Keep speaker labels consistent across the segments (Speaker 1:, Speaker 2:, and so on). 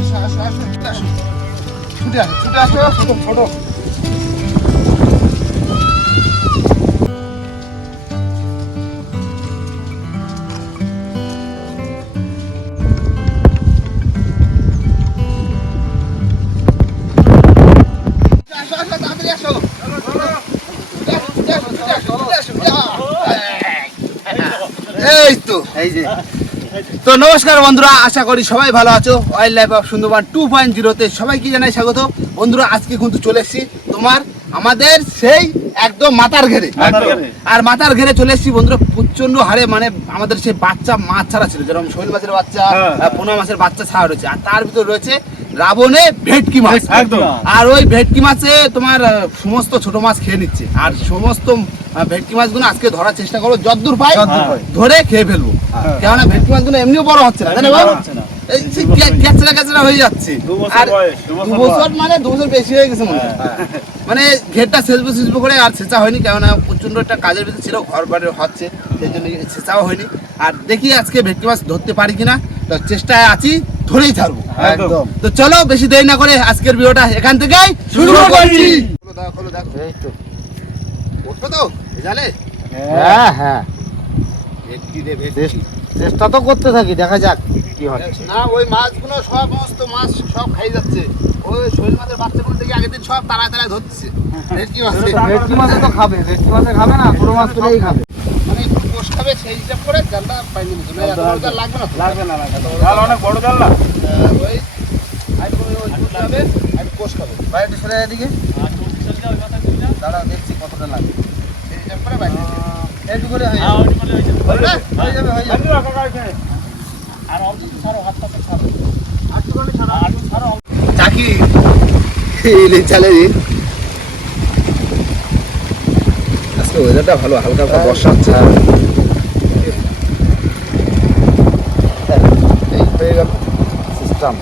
Speaker 1: আসো আসো আসো ছুটে আসো। ছুটে আসো তো নমস্কার বন্ধুরা, আশা করি সবাই ভালো আছো। Wildlife of Sundarban two point জিরোতে সবাইকে জানাই স্বাগত। বন্ধুরা, আজকে কিন্তু চলে এসেছি তোমার, আমাদের সেই একদম মাথার ঘেরে। আর মাথার ঘেরে চলে এসেছি বন্ধুরা প্রচণ্ড হারে মানে আমাদের সেই বাচ্চা মাছ ছাড়া ছিল যেরকম শৈল মাছের বাচ্চা
Speaker 2: হ্যাঁ।
Speaker 1: পোনা মাছের বাচ্চা ছাড়া রয়েছে। আর তার ভিতর রয়েছে রাবণে ভেটকি মাছ।
Speaker 2: একদম।
Speaker 1: আর ওই ভেটকি মাছে তোমার সমস্ত ছোট মাছ খেয়ে নিচ্ছে। আর সমস্ত ভেটকি মাছগুলো আজকে ধরার চেষ্টা করব যদ্দূর পাই ধরে খেয়ে ফেলব।
Speaker 2: হ্যাঁ।
Speaker 1: কেননা ভেটকি মাছগুলো এমনিও বড় হচ্ছে না তাই এই হয়ে যাচ্ছে। আর
Speaker 2: দু বছর।
Speaker 1: মানে দু বছর বেশি হয়ে গেছে মনে হ্যাঁ। মানে ঘেরটা সেচবো সেচবো করে আর সেচা হয়নি কেননা প্রচণ্ড একটা কাজের ভিতরে ছিল ঘর বাড়ি হচ্ছে সেই জন্য সেচাও হয়নি। আর দেখি আজকে ভেটকি মাছ ধরতে পারি কিনা তো চেষ্টায় আছি ধরেই ছাড়বো।
Speaker 2: একদম।
Speaker 1: তো চলো বেশি দেরি না করে আজকের ভিডিওটা এখান থেকেই শুরু করছি। উঠবে তো। জালে
Speaker 3: হ্যাঁ হ্যাঁ। চেষ্টা তো করতে থাকি দেখা যাক। কি হয়?
Speaker 1: না ওই মাছগুলো সব সমস্ত মাছ সব খাই যাচ্ছে। ওই শৈল মাছের বাচ্চাগুলো দেখি আগের দিন সব তাড়ায় তাড়ায় ধরছে। ভেটকি মাছে।
Speaker 3: ভেটকি মাছে তো খাবে ভেটকি মাছে খাবে না পুরো মাছ তুলেই খাবে।
Speaker 1: মানে একটু কোষ খাবে সেই হিসাব করে জালটা পাইনি নিতে না এত বড় জাল লাগবে না।
Speaker 2: লাগবে না লাগবে না। জাল অনেক বড় জাল না?
Speaker 1: ওই আর ওই ওই কোষ খাবে আর কোষ খাবে।
Speaker 3: বাইরে সরে এদিকে? দাঁড়া দেখছি কতটা লাগে।
Speaker 1: সেই হিসাব করে বাইরে
Speaker 3: একটু করে হয়ে
Speaker 2: হ্যাঁ,
Speaker 3: যাবে। হয়ে যাবে হয়ে যাবে।
Speaker 2: আর অল্প ছাড়ো, হাত পাতে ছাড়ো। আর একটু ছাড়ো।
Speaker 1: চাকি এলে চালে রে আজকে ওয়েদারটা ভালো হালকা হালকা বর্ষা হচ্ছে। এই হয়ে গেল
Speaker 3: সিস্টেম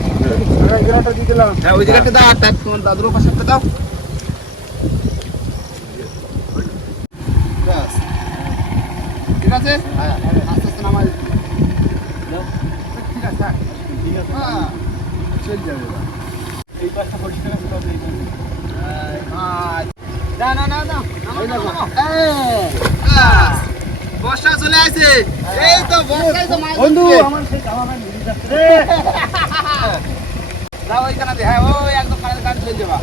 Speaker 1: হ্যাঁ ওই জায়গাটা দাও দাদুর পাশে দাও ব্যাস। ঠিক আছে হ্যাঁ আস্তে আস্তে নামাই
Speaker 3: না না না না
Speaker 1: বর্ষা চলে আসে এই তো
Speaker 2: বন্ধু আমার সেই জামা
Speaker 1: হ্যাঁ ওই একদম কানে চলে যাবা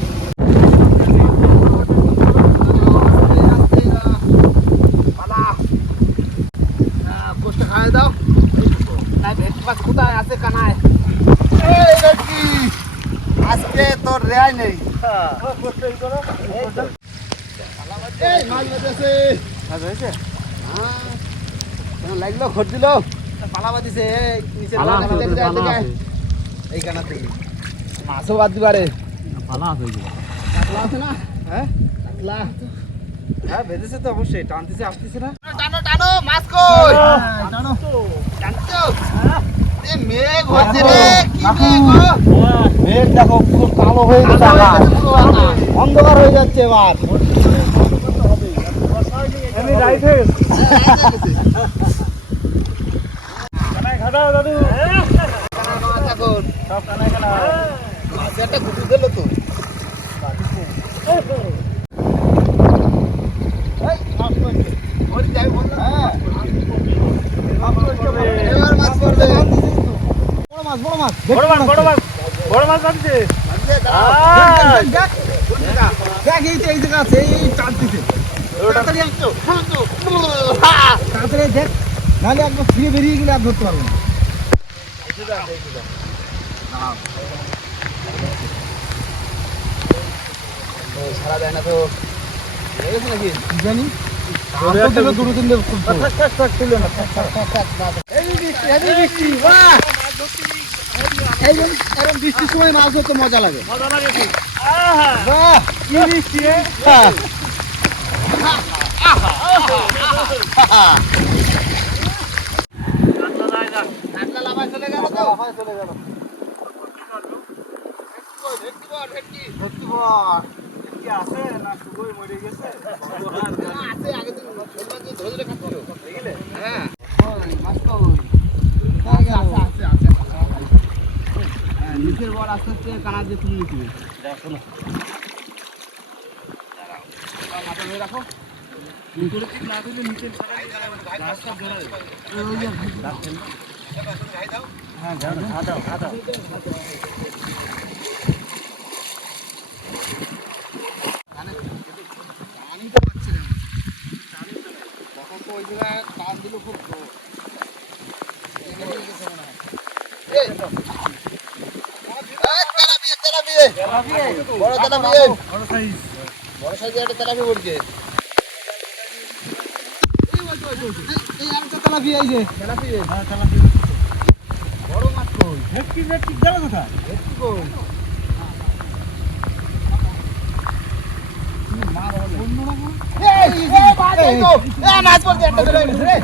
Speaker 1: পালা। হ্যাঁ, পোস্টটা খাইয়ে দাও নাই ভেটকি মাছ আছে কানায়। আজকে তোর রেয়াই নেই। হ্যাঁ। কেমন লাগল খোঁজ দিল?
Speaker 3: পালাবা দিছে এই নিচে
Speaker 1: পালা।
Speaker 3: এই কানা থেকে।
Speaker 1: মাছও বাদ দিবারে
Speaker 3: পালা আছে
Speaker 1: না?
Speaker 3: হ্যাঁ?
Speaker 1: কাতলা
Speaker 3: হ্যাঁ বেঁধেছে তো অবশ্যই টানতেছে আসতেছে না।
Speaker 1: টানো টানো মাছ কই?
Speaker 3: হ্যাঁ,
Speaker 1: মেঘ হচ্ছে রে কি মেঘ
Speaker 3: মেঘ দেখো পুরো কালো হয়ে গেছে আকাশ। অন্ধকার হয়ে যাচ্ছে এবার
Speaker 2: আমি রাইট হয়ে গেছি। দাদু। সব কানায় খাটাও।
Speaker 1: মাছ একটা গুটু দিল তো এই, মাছ পড়ছে। ওই যাই বললাম। এবার মাছ পড়বে।
Speaker 3: বড় মাছ বড় মাছ
Speaker 2: বড় মাছ, বড় মাছ।
Speaker 3: দেখ এই এই জায়গা আছে এই
Speaker 1: তাড়াতাড়ি।
Speaker 3: তাড়াতাড়ি দেখ নাহলে একবার ফিরে বেরিয়ে গেলে আর ধরতে পারব না
Speaker 1: সারা দেয় না তো নাকি
Speaker 3: জানি তিনটে খুব
Speaker 2: থাক, থাক, থাক, থাক, তুলো না, থাক, থাক।
Speaker 3: এই বৃষ্টি এই বৃষ্টি বাহ এই যে এরকম বৃষ্টির সময় মাছ ধরতে মজা লাগে
Speaker 2: মজা
Speaker 3: বাহ
Speaker 2: কি?
Speaker 3: হ্যাঁ।
Speaker 2: আছে না শুধুই মরে গেছে
Speaker 1: না, আছে, দিয়ে ধরে খাচ্ছিল।
Speaker 2: দেখলে
Speaker 1: হ্যাঁ। মাছ কই? আছে, আছে, আছে, আছে, আছে। হ্যাঁ, নিচে মুখের বর আস্তে আস্তে কানা দিয়ে তুলে নিতে হবে মাথা ধরে রাখো
Speaker 2: ভিতরে ঠিক না। দিলে নিচে হ্যাঁ ঘা দাও ঘা দাও
Speaker 1: ওই জায়গায় দিল খুব জোর। এই, এই, তেলাপিয়া, তেলাপিয়া। বড় তেলাপিয়া।
Speaker 2: বড় সাইজ
Speaker 1: বড় সাইজের একটা তেলাপিয়া পড়ছে।
Speaker 3: এই এই যে
Speaker 1: তেলাপিয়া।
Speaker 2: হ্যাঁ চালা
Speaker 1: বড় মাছ কই?
Speaker 2: ভেটকি ভেটকি গেল কোথায়
Speaker 1: ভেটকি কই? মাছ একটা রে।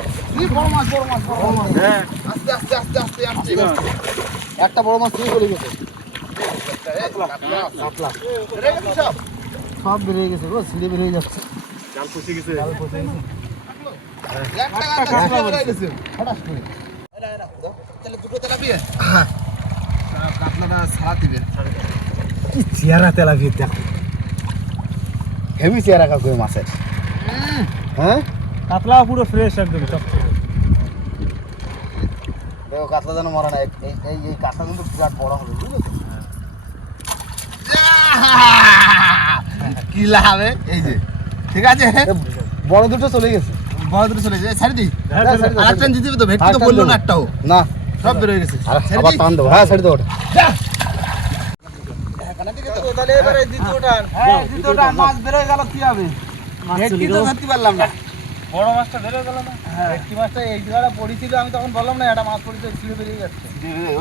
Speaker 1: বড় মাছ, বড় মাছ, বড় মাছ।
Speaker 2: হ্যাঁ
Speaker 1: আস্তে, আস্তে, আস্তে, আস্তে, আস্তে।
Speaker 3: একটা বড় মাছ গেছে
Speaker 1: এই, কাতলা, কাতলা। বের হয়ে গেছে সব?
Speaker 3: বেরিয়ে গেছে গো ছিঁড়ে বেরিয়ে যাচ্ছে।
Speaker 2: জাল ফসে গেছে।
Speaker 1: একটা কাতলা বের হয়ে। গেছে। হ্যাঁ।
Speaker 3: কি চেহারা তেলাপিয়া দেখো। হেভি চেহারা কাকু এই মাছের। হ্যাঁ?
Speaker 2: কাতলা পুরো ফ্রেশ একদম সব
Speaker 3: দেখো কাতলা যেন মরা না। এই এই এই কাতলা কিন্তু বিরাট বড় হবে বুঝেছ?
Speaker 1: কি লাভে এই যে ঠিক আছে?
Speaker 3: বড় দুটো চলে গেছে।
Speaker 1: বড় দুটো চলে যায় ছাড়ি দিই
Speaker 2: হ্যাঁ।
Speaker 1: আরেকটা দিতে তো ভেটকি তো বলল না একটাও।
Speaker 3: না।
Speaker 1: সব বের হয়ে গেছে।
Speaker 3: আবার টান দেবো। হ্যাঁ ছেড়ে দেবো ওটা।
Speaker 1: তাহলে এবারে হ্যাঁ মাছ বের হয়ে গেল কি হবে ভেটকি তো ধরতে পারলাম না।
Speaker 2: বড় মাছটা ধরে গেল না?
Speaker 1: হ্যাঁ। একটি মাছটা এই জায়গাটা পড়েছিল আমি তখন বললাম না এটা মাছ পড়েছে ছিঁড়ে বেরিয়ে যাচ্ছে।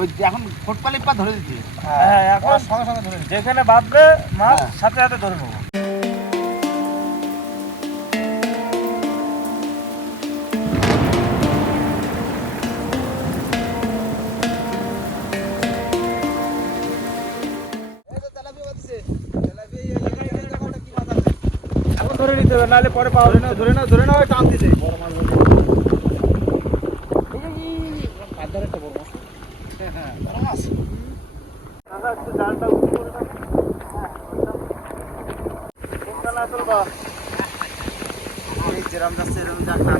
Speaker 1: ওই এখন ফোটপালি পা ধরে দিচ্ছে।
Speaker 2: হ্যাঁ এখন
Speaker 1: সঙ্গে সঙ্গে ধরে
Speaker 2: যেখানে বাঁধবে মাছ
Speaker 1: হ্যাঁ।
Speaker 2: সাথে সাথে ধরে নেব। নাহলে পরে পাওয়া যায় না
Speaker 1: ধরে না ধরে নাও টান দিতে
Speaker 2: বড় মাছ বলে দাদা একটু জালটা উঁচু করে দাও কোনটা না তুলবা
Speaker 1: এই যেরম যাচ্ছে এরকম যাক না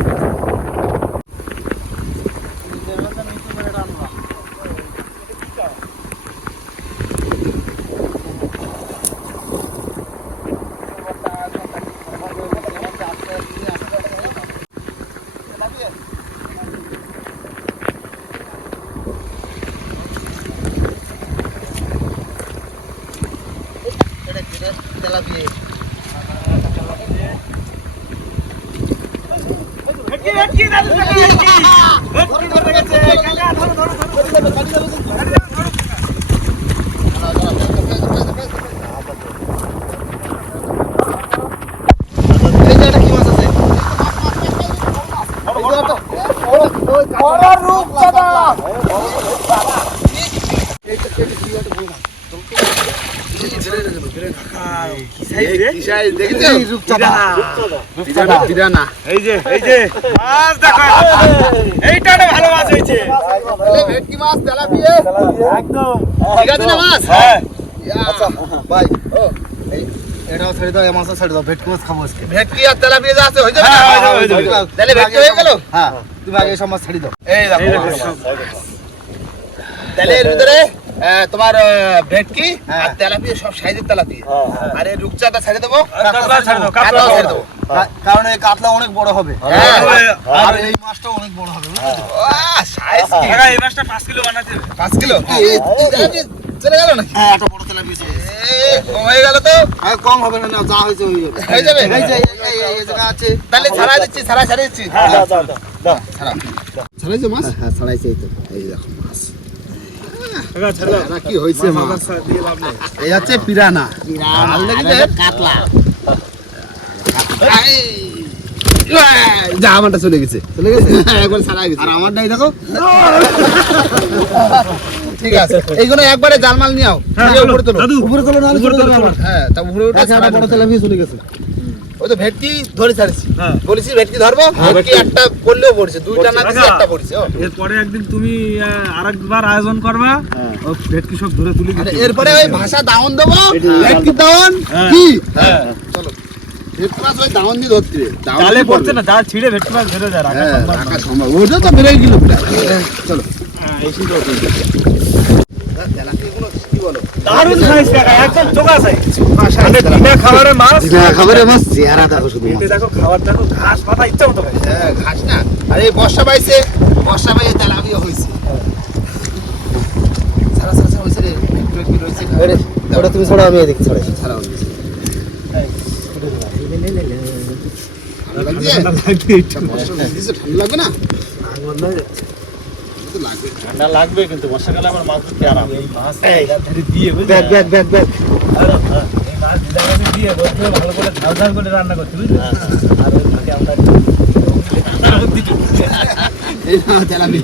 Speaker 1: তেলাপিয়া
Speaker 2: ভেটকি ভেটকি দাদু ভেটকি ভেটকি ধরে গেছে কাকা ধরো ধরো ধরো
Speaker 3: এই যে একটা কি মাছ আছে বড় রূপ দাদা
Speaker 1: কি size দেখেছ?
Speaker 3: এই রূপচাঁদা।
Speaker 1: পিরানা, পিরানা।
Speaker 2: এই যে এই যে। মাছ দেখো এইটা ভালো মাছ হয়েছে
Speaker 1: ভেটকি মাছ, তেলাপিয়া।
Speaker 2: একদম।
Speaker 1: ঠিক আছে না মাছ?
Speaker 2: হ্যাঁ।
Speaker 3: আচ্ছা ভাই
Speaker 1: ও,
Speaker 3: এই এটাও ছেড়ে দাও এই মাছও ছেড়ে দাও। ভেটকি মাছ খাব আজকে।
Speaker 1: ভেটকি আর তেলাপিয়া যা আছে, হয়ে যাবে?
Speaker 2: হ্যাঁ।
Speaker 1: তাহলে ভেটকি হয়ে গেল?
Speaker 3: হ্যাঁ তুমি আগে সব মাছ ছেড়ে দাও।
Speaker 1: এই দেখো। তাহলে এর ভিতরে তোমার ভেটকি
Speaker 3: হ্যাঁ।
Speaker 1: আর তেলাপিয়া সব সাইজের তেলাপিয়া। আর এই রূপচাঁদা ছেড়ে দেবো?
Speaker 2: কাতলা ছেড়ে।
Speaker 1: দেবো
Speaker 3: কারণ এই কাতলা অনেক বড় হবে।
Speaker 1: হ্যাঁ।
Speaker 3: আর এই মাছটাও অনেক বড় হবে বুঝলে তো?
Speaker 1: কি?
Speaker 2: এই মাছটা পাঁচ কিলো বানাতে হবে।
Speaker 1: পাঁচ কিলো? চলে গেল নাকি?
Speaker 3: হ্যাঁ একটা বড় তেলাপিয়া চলে
Speaker 1: কম হয়ে গেল তো?
Speaker 3: হ্যাঁ কম হবে না না যা হয়েছে হয়ে যাবে।
Speaker 1: হয়ে যাবে?
Speaker 3: এই যে জায়গা আছে।
Speaker 1: তাহলে ছাড়া দিচ্ছি ছাড়া ছাড়া দিচ্ছি।
Speaker 2: হ্যাঁ, দাও, দাও, দাও, দাও।
Speaker 1: ছাড়া। ছাড়াইছো মাছ?
Speaker 3: হ্যাঁ হ্যাঁ ছাড়াইছে এই তো। এই দেখো মাছ
Speaker 2: কাকা, ছেড়ে দাও।
Speaker 3: এটা কি হয়েছে।
Speaker 1: এই হচ্ছে পিরানা।
Speaker 3: কাতলা।
Speaker 1: যা আমারটা চলে গেছে।
Speaker 3: চলে গেছে?
Speaker 1: একবার ছাড়া গেছে।
Speaker 3: আর আমারটাই দেখো।
Speaker 1: ঠিক আছে। এইগুলো একবারে জালমাল নিয়ে আও।
Speaker 2: হ্যাঁ,
Speaker 1: উপরে তোলো।
Speaker 3: উপরে।
Speaker 1: হ্যাঁ তা উপরে উঠে
Speaker 3: আচ্ছা
Speaker 1: ছাড়া
Speaker 3: একটা বড়
Speaker 1: দিতে।
Speaker 3: তেলাপিয়া চলে গেছে।
Speaker 1: ওই তো ভেটকি ধরে ছাড়ছি।
Speaker 2: হ্যাঁ।
Speaker 1: বলেছি ভেটকি ধরবো ভেটকি একটা পড়লেও পড়ছে দুইটা না দিছি একটা পড়ছে ও।
Speaker 2: এরপরে একদিন তুমি আর একবার আয়োজন করবা ও ভেটকি সব ধরে তুলে
Speaker 1: এরপরে ওই ভাষা দাওন দেবো ভেটকি দাওন?
Speaker 2: হ্যাঁ।
Speaker 1: কি?
Speaker 2: হ্যাঁ।
Speaker 1: চলো। হ্যাঁ,
Speaker 2: সম্ভব
Speaker 1: ওটা তো বেড়ে গেল। চলো বলো
Speaker 2: দারুণ সাইজ একদম চোখা সাইজ মানে বিনা খাবারের মাছ
Speaker 3: মাছ চেহারা দেখো শুধু
Speaker 2: দেখো খাবার দেখো ঘাস পাতা ইচ্ছা মতো
Speaker 1: হ্যাঁ ঘাস না। আরে বর্ষা পাইছে বর্ষা পাইছে তেলাপিও হয়েছে। সারা সারা রে একটু একটু
Speaker 3: ওটা তুমি ছড়া আমি এদিকে
Speaker 1: লাগছে? বর্ষা লাগছে, ঠান্ডা লাগবে না? লাগবে।
Speaker 2: ঠান্ডা লাগবে কিন্তু বর্ষাকালে মাছ ধরতে আরাম। এই মাছ দিয়ে এই মাছ দিয়ে ভালো করে ঝাল ঝাল করে রান্না করতে বুঝলি? আর ওই আমরা
Speaker 1: এই না তেলাপি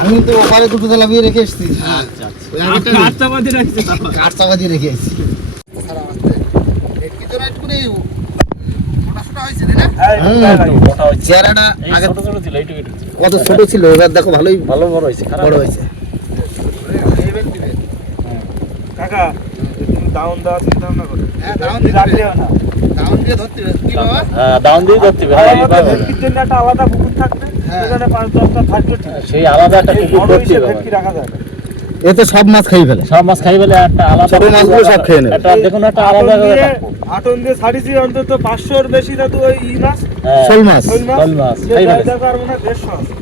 Speaker 3: আমি তো ওপারে দুটো তেলাপিয়ে রেখে এসেছি।
Speaker 2: আচ্ছা
Speaker 1: আগেরটা
Speaker 2: আটটা বাজে রাখছে।
Speaker 3: রেখে এসেছি
Speaker 1: সারা আসতে ভেটকি জন্য একটুখানি মোটা সোটা হয়েছে তাই না
Speaker 2: হ্যাঁ, একটু গায়ে লাগে, মোটা হয়েছে।
Speaker 3: চেহারাটা আগে। কত ছোট ছিল এবার দেখো ভালোই
Speaker 2: ভালো বড় হয়েছে খারাপ
Speaker 3: বড় হয়েছে।
Speaker 2: কাকা দাউন চিন্তা করো
Speaker 1: হ্যাঁ, দাউন
Speaker 2: তুমি রাখলেও না
Speaker 1: দাউন দিয়ে ধরতে হবে কি বাবা
Speaker 4: হ্যাঁ ডাউন দিয়ে ধরতে হবে হ্যাঁ, এইভাবে।
Speaker 2: জন্য একটা আলাদা পুকুর থাকবে
Speaker 1: হ্যাঁ।
Speaker 2: সেখানে পাঁচ দশটা থাকবে
Speaker 4: সেই আলাদা একটা
Speaker 2: এই
Speaker 4: করতে হবে
Speaker 2: ভেটকি রাখা যায়
Speaker 3: এতে সব মাছ খাই ফেলে
Speaker 4: সব মাছ খাই বলে একটা আলাদা
Speaker 3: ছোট মাছগুলো সব খেয়ে নেবে।
Speaker 4: একটা দেখুন একটা আলাদা।
Speaker 2: আটন দিয়ে ছাড়িয়েছি অন্তত পাঁচশোর বেশি দাদু ওই ই মাছ?
Speaker 4: হ্যাঁ,
Speaker 3: শোল মাছ।
Speaker 2: শোল মাছ?
Speaker 4: শোল মাছ,
Speaker 2: যে
Speaker 4: খাই
Speaker 2: যাই
Speaker 4: ফেলেছে।
Speaker 2: দেখো আর মনে হয় দেড়শো আছে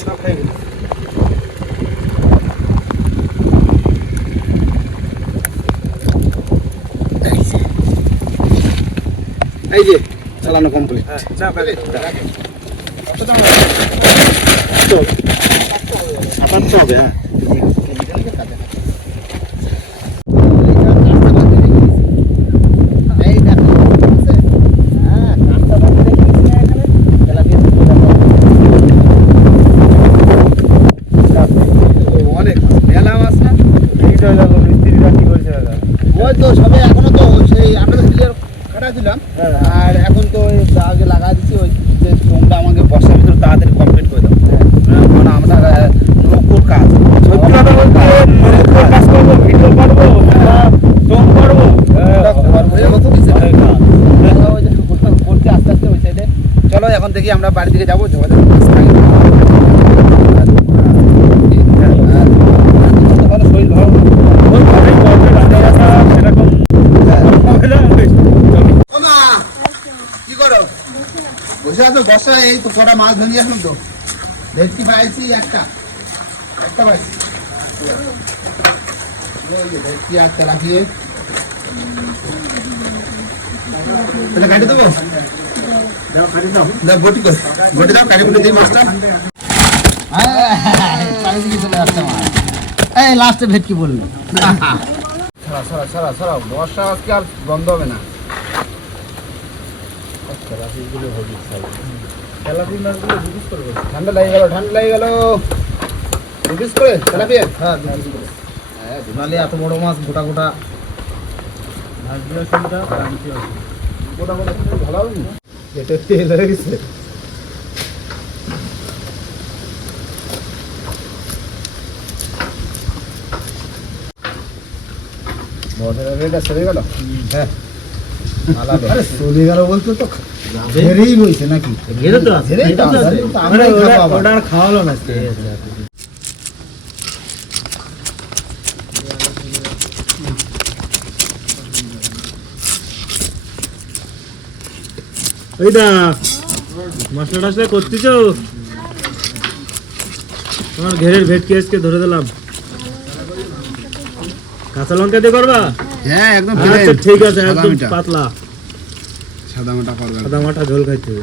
Speaker 2: সব
Speaker 3: এই যে চালানো কমপ্লিট
Speaker 2: হ্যাঁ, পেলে।
Speaker 3: হবে হ্যাঁ এই দেখো হ্যাঁ কাঠটা বাঁধতে রেখেছি না এখানে তেলাপিয়া তুলে দেখো
Speaker 1: অনেক মেলা মাছ না
Speaker 2: এইটা দেখো মিস্ত্রিরা কি করছে দাদা
Speaker 1: ওই তো সবে এখনও তো সেই আমরা তো ক্লিয়ার কাটা দিলাম। আর এখন তো ওই আগে লাগা দিচ্ছি ওই যে তোমরা আমাকে বর্ষার ভিতরে তাড়াতাড়ি কমপ্লিট করে দাও। হ্যাঁ, মানে আমরা নৌকোর কাজ।
Speaker 2: সত্যি কথা বলতে নৌকোর কাজ। করব ভিডিও করব। টোপ করব
Speaker 1: অনেক কাজ। ওই যে করতে আস্তে আস্তে ওই সাইডে চলো এখন দেখি আমরা বাড়ি দিকে যাব যোগাযোগ ভালো শরীর ভালো
Speaker 2: ওইভাবেই করবে রান্না বান্না সেরকম হবে না
Speaker 1: মা, কি করো বসে এই তো কটা মাছ ধরিয়ে আসলাম তো ভেটকি পাইছি একটা একটা পাইছি ভেটকি আর তেলাপিয়ে তাহলে কাটি দেবো দাও বটি কর বটি দাও কাটি মাছটা
Speaker 3: এই লাস্টে ভেটকি বলল
Speaker 1: বর্ষা আজকে আর বন্ধ হবে না ঠান্ডা লেগে গেল ঠান্ডা লেগে গেল। রুটিস করে তেলাপিয়া
Speaker 3: হ্যাঁ নালে এত বড় মাছ গোটা গোটা।
Speaker 1: গোটা গোটা ভালো হবে না
Speaker 3: এটা তেল হয়ে গেছে
Speaker 1: বর্ষার রেটটা সেরে গেল হ্যাঁ। আলাদা।
Speaker 3: চলে গেল বলতে তো। ঝেড়েই বইছে নাকি।
Speaker 4: আর খাওয়ালো না
Speaker 2: মশলা করতেছ? তোমার ঘেরের ভেটকি আজকে ধরে দিলাম। কাঁচা লঙ্কা দিয়ে করবা?
Speaker 1: হ্যাঁ একদম
Speaker 2: আচ্ছা ঠিক আছে একদম পাতলা।
Speaker 1: সাদা মোটা করবে
Speaker 2: সাদা মাঠা ঝোল খাইতে হবে।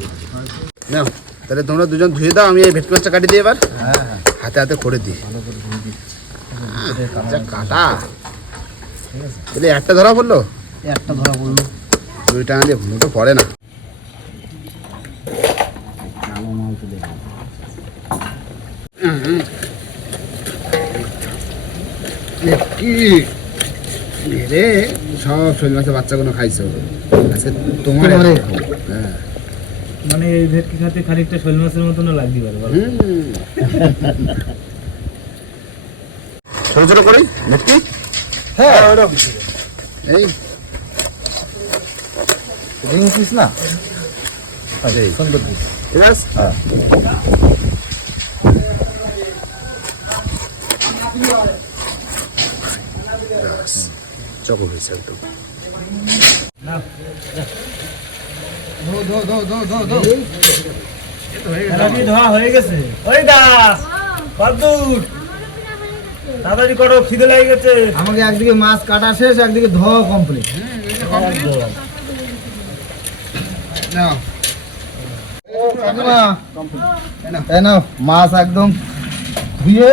Speaker 1: নাও তাহলে তোমরা দুজন ধুয়ে দাও আমি এই ভেটকি মাছটা কাটি দিই এবার। হাতে হাতে করে দিই। হ্যাঁ, যা কাটা। তাহলে একটা ধরা পড়ল?
Speaker 3: একটা ধরা পড়ল।
Speaker 1: দুইটা আনলে মোটো পড়ে না। কি? রে সব শৈল মাছের বাচ্চাগুলো খাইছো। আজকে তোমার হ্যাঁ।
Speaker 4: মানে এই ভেটকি খাতে খানিকটা শৈল মাছের মতনও লাগতে পারে
Speaker 1: ছোট ছোট করি? ভেটকি?
Speaker 3: হ্যাঁ।
Speaker 1: এই।
Speaker 3: রিং পিস না?
Speaker 1: আচ্ছা এই।
Speaker 3: সুন্দর পিস
Speaker 1: ঠিক চকো হয়েছে একদম।
Speaker 3: ধো ধো ধো ধো ধো ধো
Speaker 4: তেলাপি ধোয়া হয়ে গেছে। ওই দাস কদ্দুর। তাড়াতাড়ি করো খিদে লেগে গেছে।
Speaker 3: আমাকে একদিকে মাছ কাটা শেষ একদিকে ধোয়া কমপ্লিট মাছ একদম ধুয়ে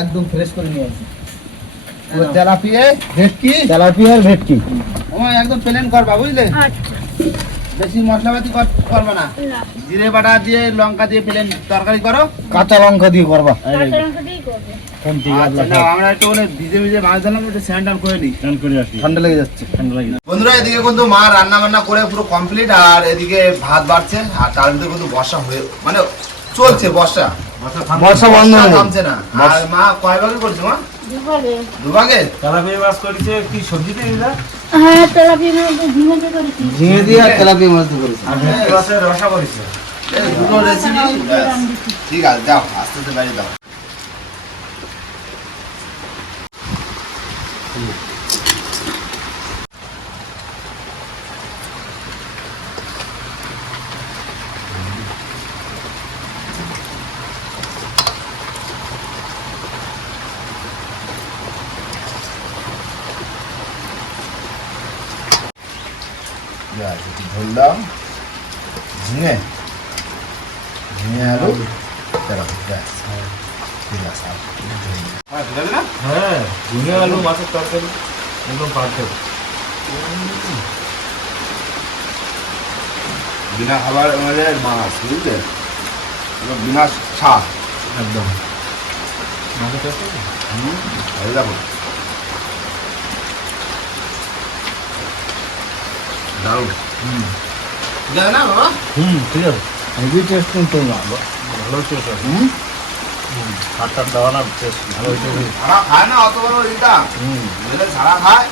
Speaker 3: একদম ফ্রেশ করে নিয়ে আসি।
Speaker 1: তেলাপিয়ে ভেটকি?
Speaker 3: তেলাপিয়ার ভেটকি।
Speaker 1: ও একদম প্লেন করবা বুঝলে? বেশি মশলাপাতি করবা না।
Speaker 5: না।
Speaker 1: জিরে বাটা দিয়ে লঙ্কা দিয়ে প্লেন তরকারি করো।
Speaker 3: কাঁচা লঙ্কা দিয়ে করবা।
Speaker 5: কাঁচা লঙ্কা দিয়েই করবে।
Speaker 1: নাও আমরা একটু ওখানে ভিজে ভিজে মাছ ধরলাম একটু স্যান্ড টান করে নিই।
Speaker 4: স্নান করে আসি।
Speaker 3: ঠান্ডা লেগে যাচ্ছে।
Speaker 1: বন্ধুরা এদিকে কিন্তু মা রান্না বান্না করে পুরো কমপ্লিট আর এদিকে ভাত বাড়ছে আর তার ভিতরে কিন্তু বর্ষা হয়ে মানে চলছে বর্ষা।
Speaker 3: বর্ষা বন্ধ
Speaker 1: থামছে না। আর মা কয় করছে মা?
Speaker 5: দুপুরে
Speaker 1: দুভাগে?
Speaker 4: তেলাপিয়া মাছ করেছে কি সবজি দিয়ে দিলা?
Speaker 5: হ্যাঁ তেলাপিয়া মাছ ঝিঙে করেছি।
Speaker 3: ঝিঙে দিয়ে আর তেলাপিয়া মাছ দিয়ে করেছি।
Speaker 4: আর ভেটকি মাছের রসা করেছে।
Speaker 1: দুটো রেসিপি ঠিক আছে যাও আস্তে আস্তে বাড়ি দাও ধরলাম। ঝিঙে। ঝিঙে আলু। হ্যাঁ?
Speaker 4: হ্যাঁ ঝিঙে আলু মাছের তরকারি একদম পারফেক্ট
Speaker 1: বিনা খাবার আমাদের মাছ বুঝলে? বিনা
Speaker 4: একদম। মাছের তরকারি?
Speaker 1: হুম, দেখো দারুণ। আছে
Speaker 3: হেভি টেস্ট কিন্তু না
Speaker 4: ভালো টাত দেওয়া ভালো হয়েছে
Speaker 1: সারা খায় না অত বড় এটা
Speaker 4: হুম
Speaker 1: সারা খায়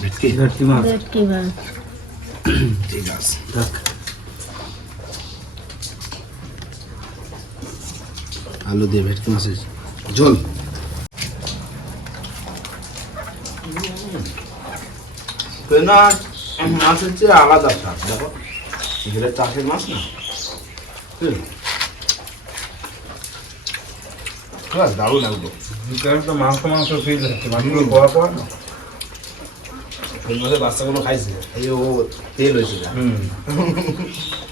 Speaker 1: ভেটকি
Speaker 4: ভেটকি মাছ
Speaker 5: ভেটকি মাছ
Speaker 1: ঠিক আছে আলু দিয়ে ভেটকি মাছের ঝোল কেনা মাছ হচ্ছে আলাদা স্বাদ দেখো। এগুলো চাষের মাছ না? হুম। ঠিক আছে দারুণ একদম
Speaker 4: তো মাংস মাংস ফিল হচ্ছে মাছগুলো পড়া পড়া না?
Speaker 1: ওই মাছের বাচ্চাগুলো খাইছে এই ও তেল হয়েছে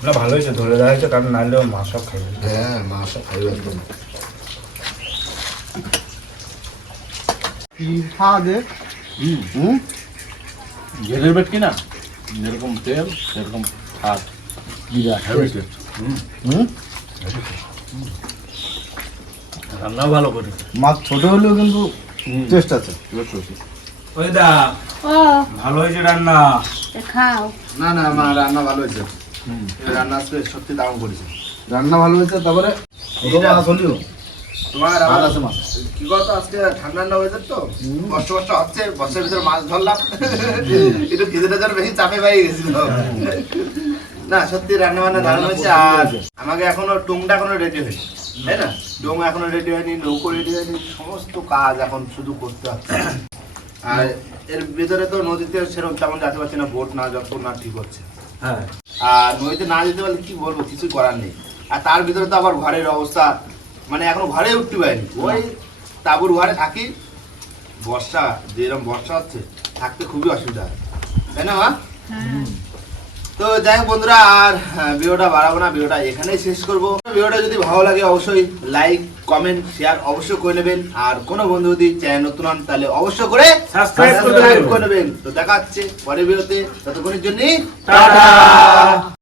Speaker 4: না ভালো হয়েছে ধরে দেওয়া হয়েছে কারণ নাহলে ও মাছ সব
Speaker 1: হ্যাঁ মা সব খাইবে একদম। হুম?
Speaker 4: জেলের ভেটকি না যেরকম তেল সেরকম
Speaker 1: হুম।
Speaker 4: রান্নাও ভালো করেছে
Speaker 3: মাছ ছোট হলেও কিন্তু টেস্ট আছে।
Speaker 4: ওই দা ভালো হয়েছে রান্না?
Speaker 5: খাও।
Speaker 1: না না মা রান্না ভালো হয়েছে। এই রান্না আজকে সত্যি দারুণ করেছে।
Speaker 3: রান্না ভালো হয়েছে তারপরে ছোট মাছ হলেও
Speaker 1: তোমার
Speaker 3: ভালো
Speaker 1: আমার
Speaker 3: আছে মাছ
Speaker 1: কি বলতো আজকে ঠান্ডা ঠান্ডা ওয়েদার তো। কষ্ট কষ্ট হচ্ছে বর্ষার ভিতরে মাছ ধরলাম। একটু খিদেটা যেন বেশি চাপে পাই গেছিল। না সত্যি রান্না বান্না দারুণ হয়েছে। আর আমাকে এখনও টুংটা এখনও রেডি হয়নি তাই না? টুং এখনও রেডি হয়নি নৌকো রেডি হয়নি সমস্ত কাজ এখন শুধু করতে হচ্ছে আর এর ভিতরে তো নদীতে সেরকম তেমন যেতে পারছি না বোট না যত না ঠিক হচ্ছে।
Speaker 4: হ্যাঁ।
Speaker 1: আর নদীতে না যেতে পারলে কি বলব কিছুই করার নেই। আর তার ভিতরে তো আবার ঘরের অবস্থা মানে এখনও ঘরে উঠতে পারিনি। ওই তাঁবুর ঘরে থাকি বর্ষা যেরকম বর্ষা হচ্ছে থাকতে খুবই অসুবিধা হয়। তাই না মা?
Speaker 5: হ্যাঁ।
Speaker 1: তো যাই হোক বন্ধুরা আর ভিডিওটা বাড়াবো না ভিডিওটা এখানেই শেষ করব। ভিডিওটা যদি ভালো লাগে অবশ্যই লাইক কমেন্ট শেয়ার অবশ্যই করে নেবেন। আর কোনো বন্ধু যদি চ্যানেল নতুন হন তাহলে অবশ্যই করে সাবস্ক্রাইব করে নেবেন। তো দেখা হচ্ছে পরের ভিডিওতে ততক্ষণের জন্য
Speaker 4: টাটা!